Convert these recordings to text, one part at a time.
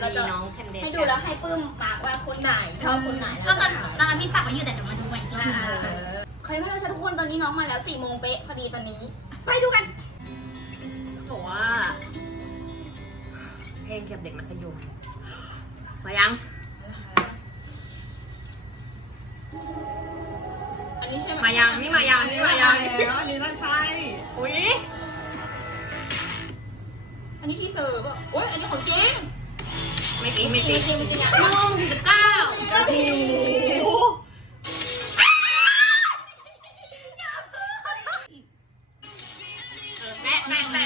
ไหมแล้วก็เป็นมีน้องแคนเดให้ดูแล้วให้ปื้มปากว่าคนไหนชอบคนไหนก็แล้วตก็อนตอนนั้นพี่ฝากไว้อยู่แต่เดี๋ยวมาดูใหม่อีกรอบนึงใครไม่รู้ชทุกคนตอนนี้น้องมาแล้วสี่โมงเป๊ะพอดีตอนนี้ ไปดูกัน บอกว่า เพลงเก็บเด็กมัธยมมายัง อันนี้ใช่ไหมมายัง นี่มายัง นี่มายัง แล้วอันนี้น่าใช่ อุ้ยอันนี้ที่เซอร์ป่ะโอ้ยอันนี้ของจริง ไม่จริงไม่จจริริงงจริงจริงอะโมงสิบเก้าก็ดีแม่แม่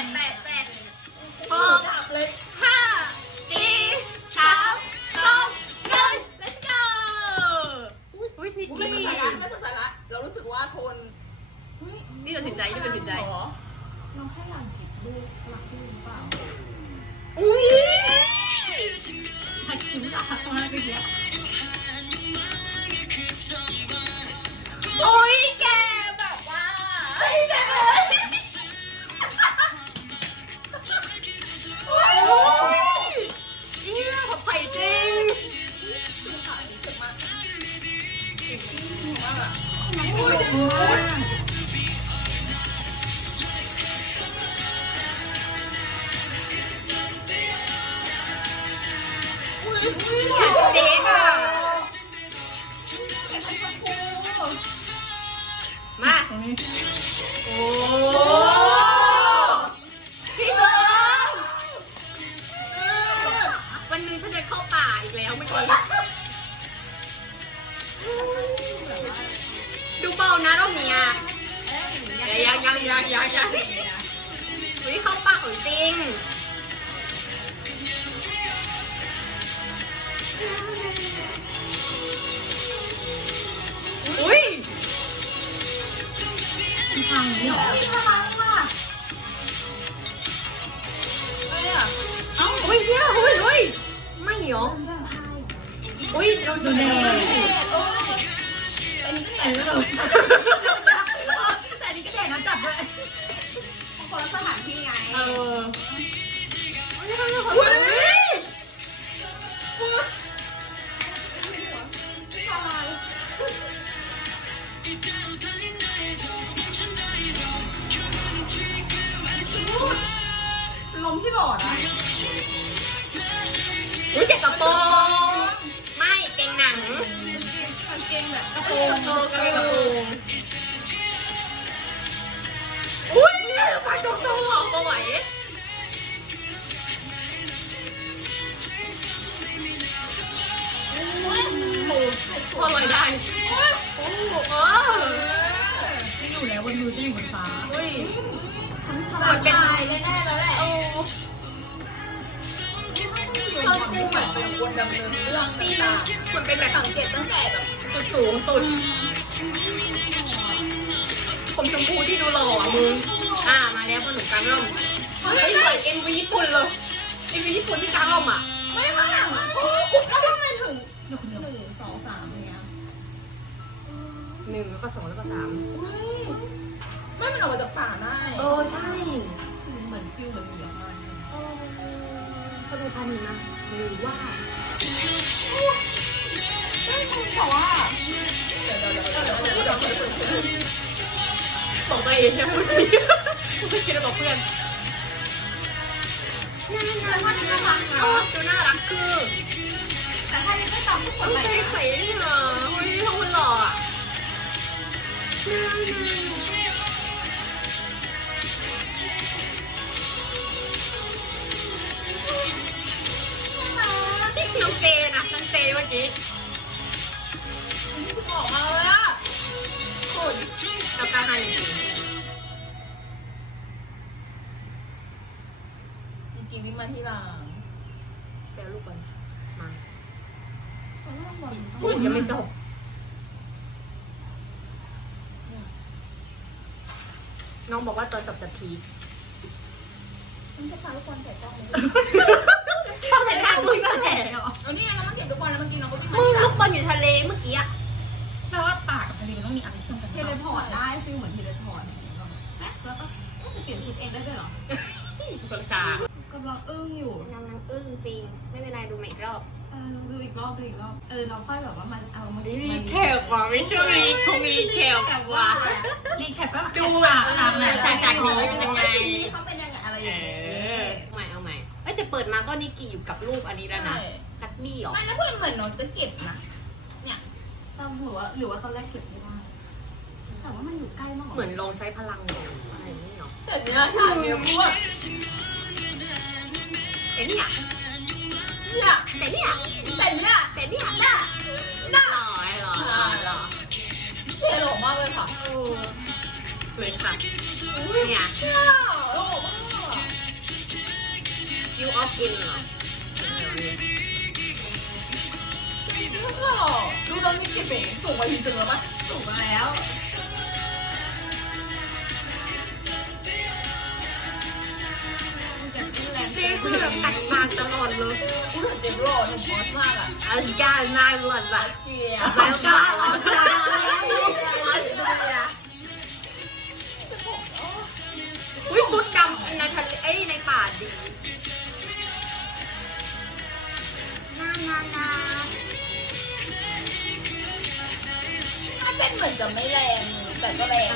ไผ่จริงเด็กอะมา โอ้ ยังยังยังยังอุ้ยเข้าป่าของจริงอุ้ยทางนี้เหรอเอ้าอุ้ยเนี่ยอุ้ยอุ้ยไม่เหรออุ้ยดูดูแดงอันนี้ก็เนี่ยแต่ คนละสถานที่ไงเอออุ้ยลมที่หลอดอะอุ้ยเจ็บกระโปรงไม่เกงหนัง กางเกงแบบกระโปรงโปรงกระโปรง พอลอยได้โอ้โหเออไม่อยู่แล้วบนมือจะอยู่บนฟ้าอุ้ยมันเป็นไทยแน่ๆแล้วแหละโอ้เขาดูเหมือนเป็นคนดำเนินเรื่องที่เหมือนเป็นแบบสังเกตตั้งแต่แบบสุดสูงสุดผมชมพูที่ดูหล่ออะมึงอ่ามาแล้วคนหนุ่มกลางร่มเฮ้ยเหมือนเอ็มวีญี่ปุ่นเลยเอ็มวีญี่ปุ่นที่กลางร่มอะไม่มาหนังโอ้คุณแล้วทำไมถึงหนึ่ หนึ่งแล้วก็สองแล้วก็สามไม่มันออกมาจากป่าได้เออใช่เหมือนฟิลเหมือนหมีออกมาเขาดูพานีนะหรือว่าบอกว่าบอกตัวเองใช่ไหมไม่คิด about เพื่อนแต่ถ้าที่น่ารักนะเออดูน่ารักคือ แต่ถ้ายังไม่ตามทุกคนเฮ้ยเลยใส่นี่เหรอเฮ้ยเขาคุณหล่ออะ น้องเจนะน้องเจเมื่อกี้ออกมาแล้วกับการฮันจริงจริงๆวิ่งมาที่หลังแปลลูกบอลมาเขาเริ่มบอลพูดยังไม่จบ น้องบอกว่าตอนจบจะพีคมันจะพาทุกคนใส่กล้องเลยต้องใส่หน้ามึงตั้งแต่เอานี่ไงเรามาเก็บทุกวันแล้วเมื่อกี้น้องก็วิ่งมึงลูกบอลอยู่ทะเลเมื่อกี้อะแปลว่าปากกับทะเลมันต้องมีอะไรเชื่อมกันเทเลพอร์ตได้ฟิลเหมือนเทเลพอร์ตอย่างเงี้ยป่ะแล้วก็เอ๊ะจะเปลี่ยนชุดเองได้ด้วยเหรอคนชากำลังอึ้งอยู่น้ำน้ำอึ้งจริง ไม่เป็นไรดูใหม่อีกรอบ เออดูอีกรอบดูอีกรอบ เออเราค่อยแบบว่ามันเอามารีแคปว่ะไม่ใช่รีคงรีแคปว่ะรีแคปก็ดูฉากฉากเออฉากฉากนี้เป็นยังไงเขาเป็นยังไงอะไรอย่างเงี้ยเอาใหม่เอาใหม่เอ้ยแต่เปิดมาก็นิกกี้อยู่กับรูปอันนี้แล้วนะนักบี้เหรอไม่แล้วเพื่อนเหมือนน้องจะเก็บนะตอนหรือว่าหรือว่าตอนแรกเก็บไม่ได้แต่ว่ามันอยู่ใกล้มากเหมือนลองใช้พลังหรืออะไรอย่างนี้เนาะแต่เนี้ยฉากเนี้ยพูดแต่เนี่ย เนี่ยแต่เนี่ยแต่เนี่ยแต่เนี่ยน่าน่าหล่อหล่อหล่อหล่อเท่หล่อมากเลยค่ะเลยค่ะเนี่ยเชื่อหล่อมากยูออฟอินเหรอหล่อดูน้องนี่กี่เป็นสูงกว่าทีตึงแล้วปะถูกแล้ว คือแบบแตกต่างตลอดเลยพูดถึงเจ็บหล่อหนุ่มมอสมากอะอาการนายหล่อนละเกียแล้วก็ออสการ์อุ้ยชุดดำในทะเลเอ้ยในป่าดีน่าน่าน่าถ้าเต้นเหมือนจะไม่แรงแต่ก็แรง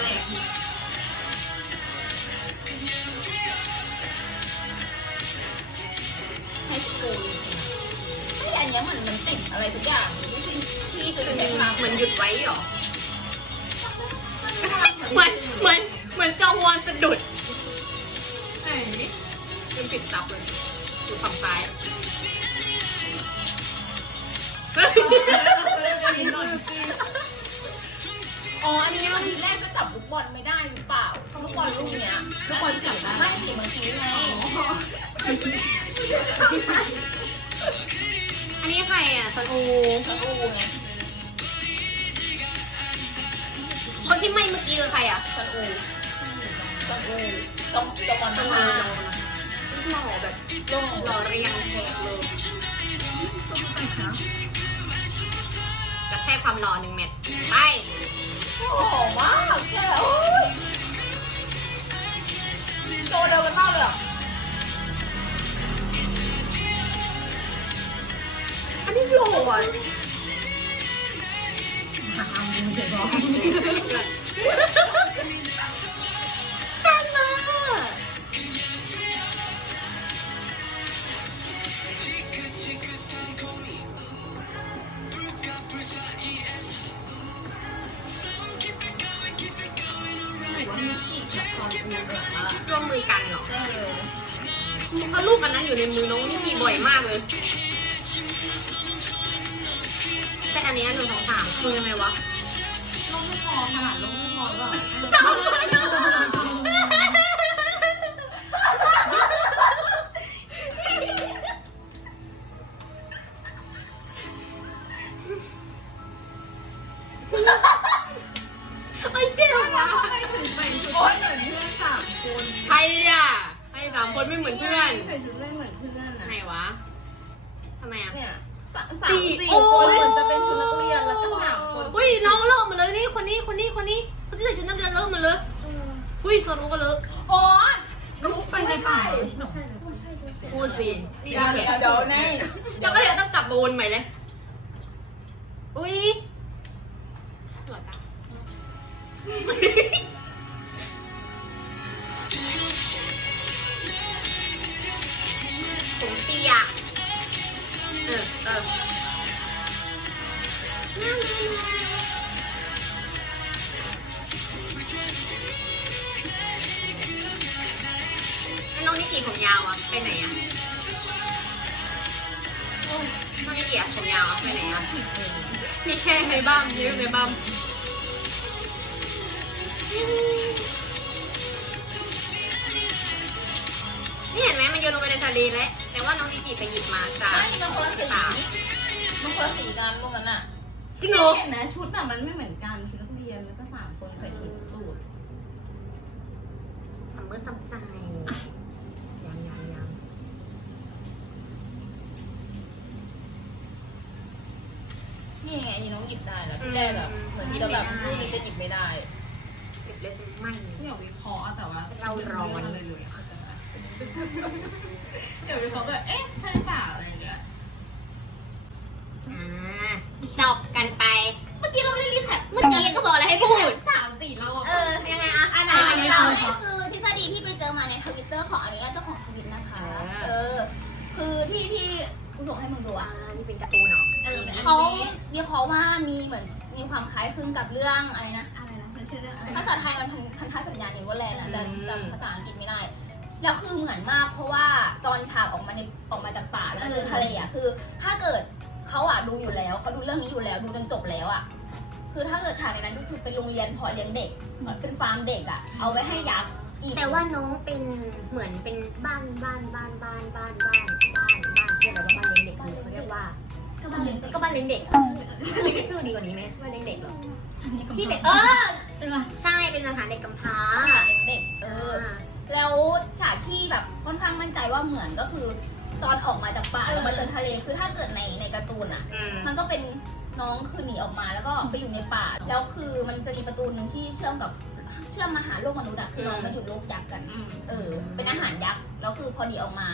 นเนี้ยเหมือนมันติดอะไรทุกอย่างที่ที่ที่คือคือในภาพเหมือนหยุดไว้เหรอเหมือนเหมือนเหมือนจองวอนสะดุดไหนมันปิดซับเลยอยู่ฝั่งซ้ายอ๋อ อันนี้มันทีแรกก็จับลูกบอลไม่ได้หรือเปล่าลูกบอลลูกเนี้ยลูกบอลจับได้ไม่สีเมื่อกี้ไง นี้ใครอะซันอูไงคนที่ไม่เมื่อกี้คือใครอะสตูสตูต้องจะบอลซัต้องมาหล่อแบบลงหล่อเรียงแถบเลยกระแทกความหล่อหนึ่งเม็ดไปโอ้โหมากแกโอ้ยโตเร็วกันมากเลยอะ อันนี้หล่ออะแซ่บมากร่วมมือกันเหรอเออเพราะรูปอันนั้นอยู่ในมือน้องนิกกี้บ่อยมากเลย คือยังไงวะลงไม่พอขนาดลงไม่ ผมเปียกเออเออน้องนิกกี้ผมยาวอะ ไปไหนอะโอ้น้องนิกกี้อะผมยาวอะ ไปไหนอะ มีแค่ในบ้ามเยอะในบ้าม วแต่ว่าน้องนิกกี้ไปหยิบมาจากไม่มันคนละสีป่ามันคนละสีกันตรงนั้นอะจริงเหรอเห็นไหมชุดอะมันไม่เหมือนกันชุดนักเรียนแล้วก็สามคนใส่ชุดสูทอร์ซัมใจยังยังยังนี่ไงนี่น้องหยิบได้แล้วที่แรกอะเหมือนที่เราแบบพูดจะหยิบไม่ได้เก็บเลยจะไหม่ไม่อยากวิเคราะห์อะแต่ว่าเราร้อนเลยเลยอะ เดี๋ยววิเคราะห์ก็เอ๊ะใช่หรือเปล่าอะไรอย่างเงี้ยอ่าจบกันไป เมื่อกี้เราไม่ได้รีแคปเมื่อกี้ก็บอกอะไรให้พูด สามสี่รอบ เออ ยังไงอะอันไหนอัอันนนี้ไหนเราเราเนี่ยคือทฤษฎีที่ไปเจอมาในทวิตเตอร์ของอนุญาตเจ้าของทวิตนะคะเออเออ คือที่ที่กูส่งให้มึงดูอ่าอะนี่เป็นการ์ตูนเนาะเออเป็นอันเขานี้วิเคราะห์ว่ามีเหมือนมีความคล้ายคลึงกับเรื่องอะไรนะ อะไรนะมันชื่อเรื่องอะไรภาษาไทยมันพันพันธสัญญาเนเวอร์แลนด์อะแต่อืมจำภาษาอังกฤษไม่ได้ แล้วคือเหมือนมากเพราะว่าตอนฉากออกมาในออกมาจากป่าแล้วมาเจอทะเลอะคือ ถ้าเกิดเขาอะดูอยู่แล้วเขาดูเรื่องนี้อยู่แล้วดูจนจบแล้วอะคือถ้าเกิดฉากในนั้นก็คือเป็นโรงเรียนเพาะเลี้ยงเด็กเหมือนเป็นฟาร์มเด็กอะเอาไว้ให้ยักษ์อีกแต่ว่าน้องเป็นเหมือนเป็นบ้านบ้านบ้านบ้านบ้านบ้านบ้านบ้านชื่ออะไรว่าบ้านเลี้ยงเด็กคือเขาเรียกว่าก็บ้านเลี้ยงเด็กก็บ้านเลี้ยงเด็กอะเรียกชื่อดีกว่านี้ไหมบ้านเลี้ยงเด็กเหรอที่เป็นเออใช่ไหมใช่เป็นสถานเด็กกำพร้าเลี้ยงเด็กเออ แล้วฉากที่แบบค่อนข้างมั่นใจว่าเหมือนก็คือ ตอนออกมาจากป่าแล้วมาเจอทะเลคือถ้าเกิดในในการ์ตูนอะอืมมันก็เป็นน้องคือหนีออกมาแล้วก็ไปอยู่ในป่า แล้วคือมันจะมีประตูหนึ่งที่เชื่อมกับเชื่อมมาหาโลกมนุษย์อะคือน้องมันอยู่โลกยักษ์กันอืมเออ เป็นอาหารยักษ์แล้วคือพอหนีออกมา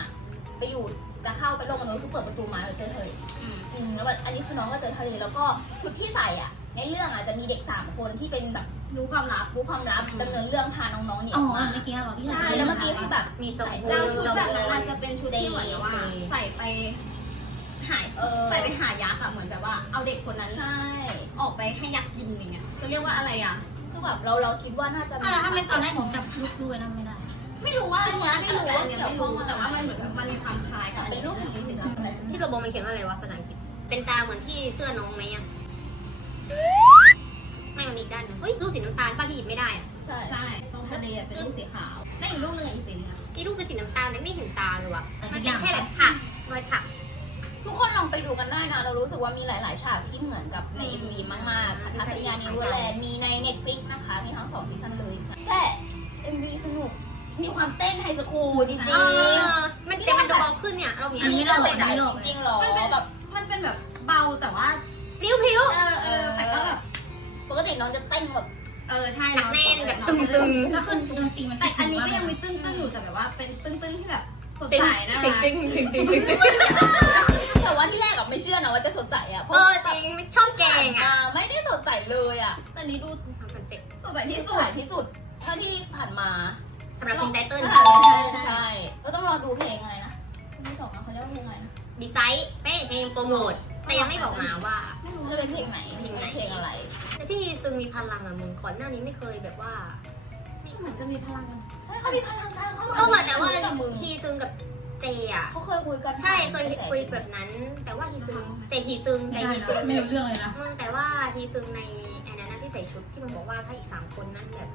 ไปอยู่จะเข้าไปโลกมนุษย์คือเปิดประตูมาแล้วเจอทะเลอืมอืมแล้วแบบอันนี้คือน้องก็เจอทะเลแล้วก็ชุดที่ใส่อะ ในเรื่องอะจะมีเด็กสามคนที่เป็นแบบรู้ความลับรู้ความลับอืมดำเนินเรื่องพาน้องๆหนีอ๋อออกมาเมื่อกี้เราที่ใช่แล้วเมื่อกี้คือแบบมีสมบูรแล้วณ์ชุดแบบนั้นอาจจะเป็นชุดที่เหมือนกับว่า ใส่ไปหายเออใส่ไปหายักษ์อะเหมือนแบบว่าเอาเด็กคนนั้นใช่ออกไปให้ยักษ์กินอย่างเงี้ยจะเรียกว่าอะไรอะคือแบบเราเราคิดว่าน่าจะอะไรถ้าเป็นตอนแรกผมจับลูกดูไอ้นั่นไม่ได้ ไม่รู้ว่าอันเนี้ยไม่รู้อันเนี้ยไม่รู้แต่ว่ามันเหมือนแบบมันมีความคล้ายกับเป็นรูปอย่างนี้สิคะที่เราบอกมันเขียนว่าอะไรวะภาษาอังกฤษ เป็นตาเหมือนที่เสื้อน้องไหมอะ ไม่มันมีอีกด้านหนึงเฮ้ยรูปสีน้ำตาลป้าที่หยิบไม่ได้อะใช่ ใช่ ตรงทะเลอะเป็นรูปสีขาว แล้วอีกรูปหนึงอะอีกสีหนึงอะที่รูปเป็นสีน้ำตาลแต่ไม่เห็นตาเลยว่ะแต่มันทุกอเป็นย่างแค่แบบผักรอยผัก ทุกคนลองไปดูกันได้นะ เรารู้สึกว่ามีหลาย ๆ ฉากที่เหมือนกับในมีมากๆพัทยานิวแลนด์มีใน Netflix นะคะ มีทั้งสองซีซั่นเลยแต่ MV สนุก มีความเต้นไฮสคูลจริง เออ มันแต่มันดูเบาขึ้นเนี่ย เรามีๆอันนี้เราเราเคเลยยจ่าจ่ายยจริงๆหรอแบบ มันเป็นแบบเบาแต่ว่า พริ้วพริ้วเออเออแต่ก็แบบปกติน้องจะเต้นแบบเออใช่หนักแน่นแบบตึงตึงก็คือดนตรีมันแต่อันนี้ก็ยังมีตึ้งตึ้งๆอยู่แต่แบบว่าเป็นตึ้งตึ้งๆที่แบบสดตึงใสนะตึงตึงตึงตึงตึงตึงแต่ว่าที่แรกอะไม่เชื่อนะว่าจะสดใสอะเพเอราะอจริงชอบแกงอะอ่าไม่ได้สดใสเลยอะแต่นี้ดูทำคอนเซ็ปต์สดใสที่ที่สสุวดยที่สุดเท่าที่ผ่านมาสำหรับเพลงไตเติ้ลใช่ใช่ก็ต้องรอดูเพลงอะไรนะเพลง ที่สองนะเขาเรียกว่าเพลงอะไรนะดีไซน์เป้เพลงโปรโมทแต่ยังไม่บอกมาว่า ไม่รู้จะเป็นเพลงไหนเพลงไหน เพลงอะไร แต่พี่ซึงมีพลังอะมึงก่อนหน้านี้ไม่เคยแบบว่าเหมือนจะมีพลังเฮ้ยเขามีพลังกันเขาเออว่ะแต่ว่ากับมึงฮีซึงกับเจอะเขาเคยคุยกันใช่เคยคุยแบบนั้น แต่ว่าฮีซึงแต่ฮีซึงไม่แต่ได้ฮีนะซึงไม่รู้เรื่องเลยนะมึงแต่ว่าฮีซึงในไอ้นั้นนะที่ใส่ชุดที่มึงบอกว่าถ้าอีกสามคนนั้นแบบ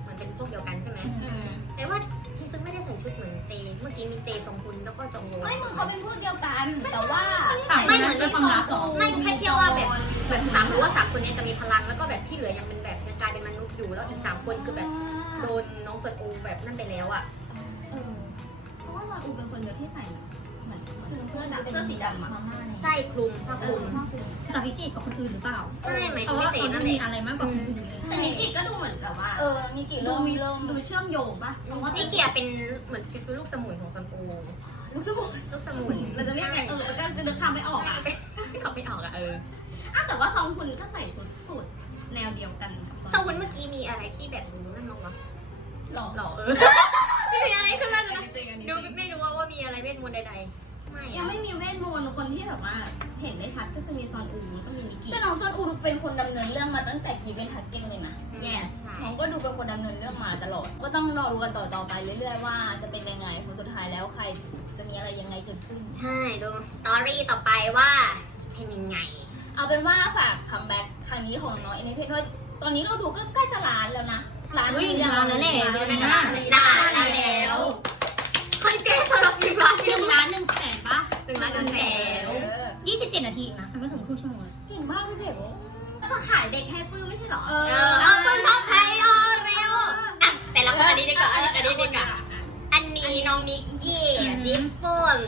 เหมือนเป็นพวกเดียวกันใช่ไหมอืมแต่ว่าฮี ซึงไม่ได้ใส่ชุดเหมือนเจ เมื่อกี้มีเจสองคนแล้วก็จองโวไม่มึงเขาเป็นพวกเดียวกัน แต่ว่าไม่เหมือนเป็นความลับหรอไม่แค่เที่ยวว่าแบบแบบสามรู้ว่าสามคนเนี้จะมีพลังแล้วก็แบบที่เหลือยังเป็นแบบยังกลายเป็นมนุษย์อยู่แล้วอีกสามคนคือแบบโดนน้องเฟิร์นโอแบบนั่นไปแล้วอะเออเพราะว่าซอนอูเป็นคนเดียวที่ใส่ เหมือนเหมือนเสื้อดำเสื้อสีดำอะมาม่าเนี่ยไส้คลุมผ้าคลุมจะพิเศษกว่าคนอื่นหรือเปล่าใช่ไหมเพถึงราะว่าพิเศเขาษจะนั่นมีเองอะไรมากกว่าคนอื่นเลยแต่นิกิก็ดูเหมือนแบบว่าเออนี่กี่ดูเริ่มมีเริ่มดูเชื่อมโยงปะเพราะว่าพี่เกียร์เป็นเหมือนฟิลลูกสมุนของซันโอลูกสมุนลูกสมุนเราจะเรียกไงเออมันก็นึกคำไม่ออกอะเขาไม่ออกอะเอออ้าวแต่ว่าซองคุณก็ใส่ชุดสูทแนวเดียวกันกับสมุนเมื่อกี้มีอะไรที่แบบดูนั่นมั้งวะหลอกหล่อเออไม่มีอะไรขึ้นมาเลยนะจริงๆอันนี้ดูไม่รู้ว่ามีอะไรเวทมนต์ใดๆ ไม่ยังอะไม่มีเวทมนต์คนที่แบบว่า เห็นได้ชัดก็จะมีซอนอูแล้วก็มีนิกิแต่น้องซอนอูเป็นคนดำเนินเรื่องมาตั้งแต่กีเป็นทักเก้งเลยนะ yes ใช่น้องก็ดูเป็นคนดำเนินเรื่องมาตลอด ก็ต้องรอดูกันต่อต่อไปเรื่อยๆว่าจะเป็นยังไงผลสุดท้ายแล้วใครจะมีอะไรยังไงเกิดขึ้น ใช่ดูสตอรี่ต่อไปว่าจะเป็นยังไง เอาเป็นว่าฝากคัมแบ็กครั้งนี้ของน้องเอเนเพนว่าตอนนี้เราดูก็ใกล้จะล้านแล้วนะล้านเฮ้ยหรือยังล้านแล้วแหละล้านเดี๋ยวแล้นะวได้แล้วคอนเกตสำหรับพิมพ์ร้านหนึ่งล้านหนึ่งแสนปะหึงล้านนแสนยี่สิบเจ็ดนาทีนะมัไม่ถึงครึ่งชั่วโมงเลยเก่งมากพี่เจ๋งก็จะขายเด็กให้ปื้มไม่ใช่เหรอ เออเอาปื้มชอบใครเอาเร็วอะแต่ละคนอันนี้ดีกว่าอันนี้ดีกว่าอันนี้น้องมิกกี้ญี่ปุ่น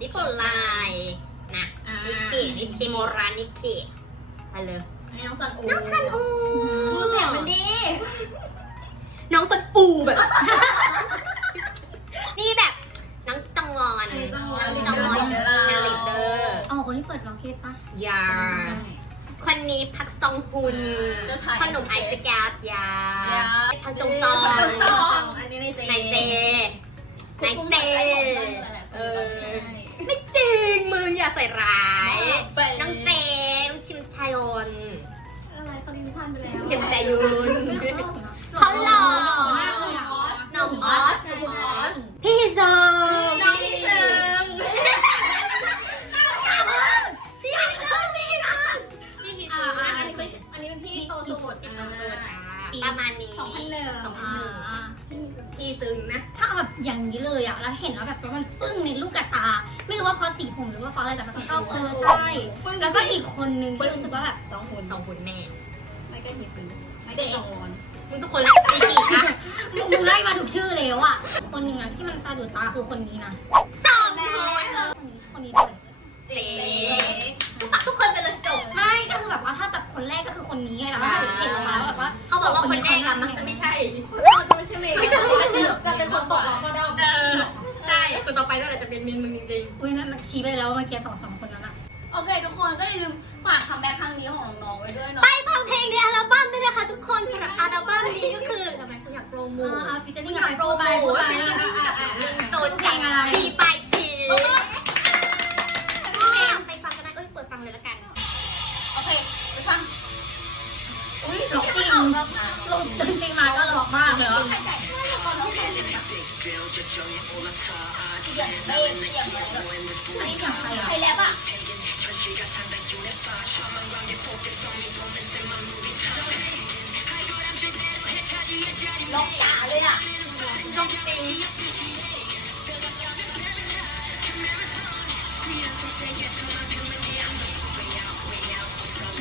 ญี่ปุ่นลายนะมิกกี้นิชิโมรานิกิฮัลโหลน้องสันอูน้องสันอูดูเสียงมันดี น้องสันอูแบบ น้องน้องตัตังงววออนนนาลิเดอร์อ๋อคนที่เปิดมาร์เก็ตปะยา คนนี้พักซองฮุนเจ้าชายขนมไอซ์แกสยายาพักจงซองพักจงซองอันนี้ในเจนายเจนายเจเออไม่จริงมึงอย่าใส่ร้าย อาแบบอย่างนี้เลยอะแล้วเห็นแล้วแบบมันปึ้งในลูกกระตา ไม่รู้ว่าเพราะสีผมหรือว่าเพราะอะไรแต่มันก็ชอบเออใช่ แล้วก็อีกคนนึงที่รู้สึกว่าแบบสองหุ่นสองคนแม่ไม่ก็ฮีซึงไม่ก็จองวอนมึงทุกคนแล้วอีกี่คะมึงมึงไล่มาถูกชื่อแล้วอะคนหนึ่งอะที่มันสะดุดตาคือคนนี้นะสองแม่คนนี้คนนี้ด้วยเจ๊ ทุกคนไปเลยจบไม่ก็คือแบบว่าถ้าแบบคนแรกก็คือคนนี้ไงแต่ว่าถ้าเห็นออกมาแล้วแบบว่าเขาบอกว่าคนแรกอะมักจะไม่ใช่เราจะไม่ใช่เมย์จะเป็นคนตกรอบก็ได้เออใช่คนต่อไปนั่นแหละจะเป็นเมนมึงจริงอุ้ยนั่นมันชี้ไปแล้วว่าเมื่อกี้สองสองคนนั้นอะโอเค ทุกคนก็อย่าลืมฝากคัมแบ็คครั้งนี้ของน้องๆไว้ด้วยๆเนาะไปฟังเพลงในอัลบั้มด้วยนะคะทุกคนสำหรับอัลบั้มนี้ก็คือทำไมคุณอยากโปรโมทอ่าฟิชเจอริ่งอกับยากไปโปรโปรโมไปท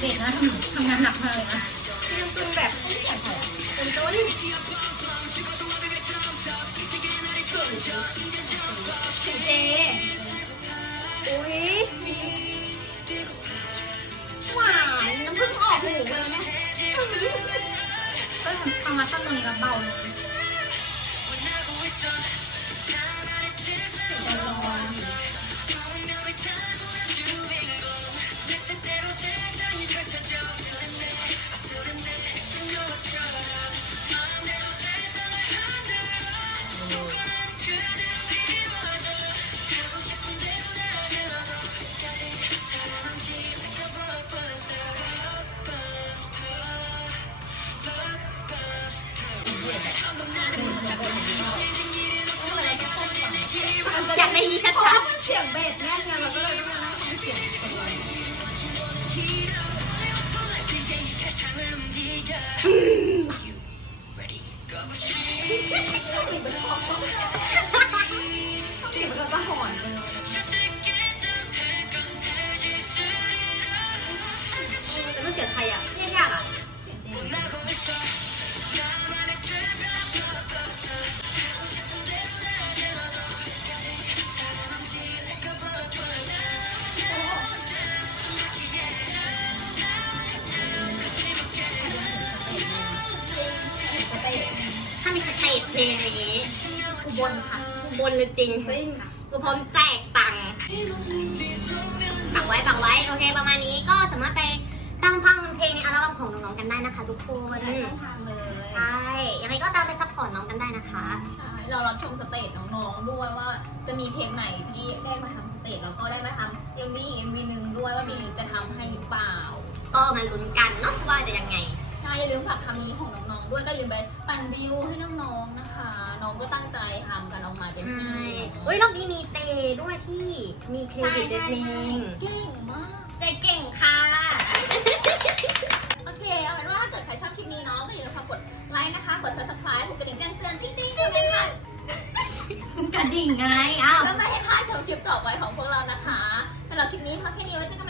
เด็กนะทำงานหนักมากเลยนะเป็นแบบเป็นต้นเจอุ้ยหวานน้ำผึ้งออกหูเลยนะก็ทำมาตั้งตรงนี้แล้วเบาเลย ค่ะกูบนเลยจริงจริงกูพร้อมแจกตังค์ปักไว้ปักไว้โอเคประมาณนี้ก็สามารถไปตามฟังเพลงในอัลบั้มของน้องๆกันได้นะคะ ทุกคนหลายช่องทางเลยใช่ยังไงก็ตามไปซัพพอร์ตน้องกันได้นะคะใช่เรารับชมสเตจน้องๆด้วยว่าจะมีเพลงไหนที่ได้มาทำสเตจแล้วก็ได้มาทำเอ็มวีอีกเอ็มวีหนึ่งด้วยว่ามีจะทำให้หรือเปล่า ก็มาลุ้นกันเนาะว่าจะยังไง ใช่อย่าลืมฝากคำนี้ของน้องๆ ด้วยก็อย่าลืมไปปั่นวิวให้น้องๆนะคะ น้องก็ตั้งใจทำกันออกมาเต็มใช่ที่เฮ้ยรอบนี้มีเตด้วยที่มีเครดิตในเพลงเก่งมากใจเก่งค่ะ โอเคเอาเป็นว่าถ้าเกิดใครชอบคลิปนี้เนาะก็อย่าลืมฝากกดไลค์นะคะ กด subscribe กดกระดิ่งแจ้งเตือนติ๊งๆด้วยนะคะกระดิ่งไงอ้าวแล้วไม่ให้พลาดชมคลิปต่อไปของพวกเรานะคะสำหรับคลิปนี้พอแค่นี้ไว้เจอกัน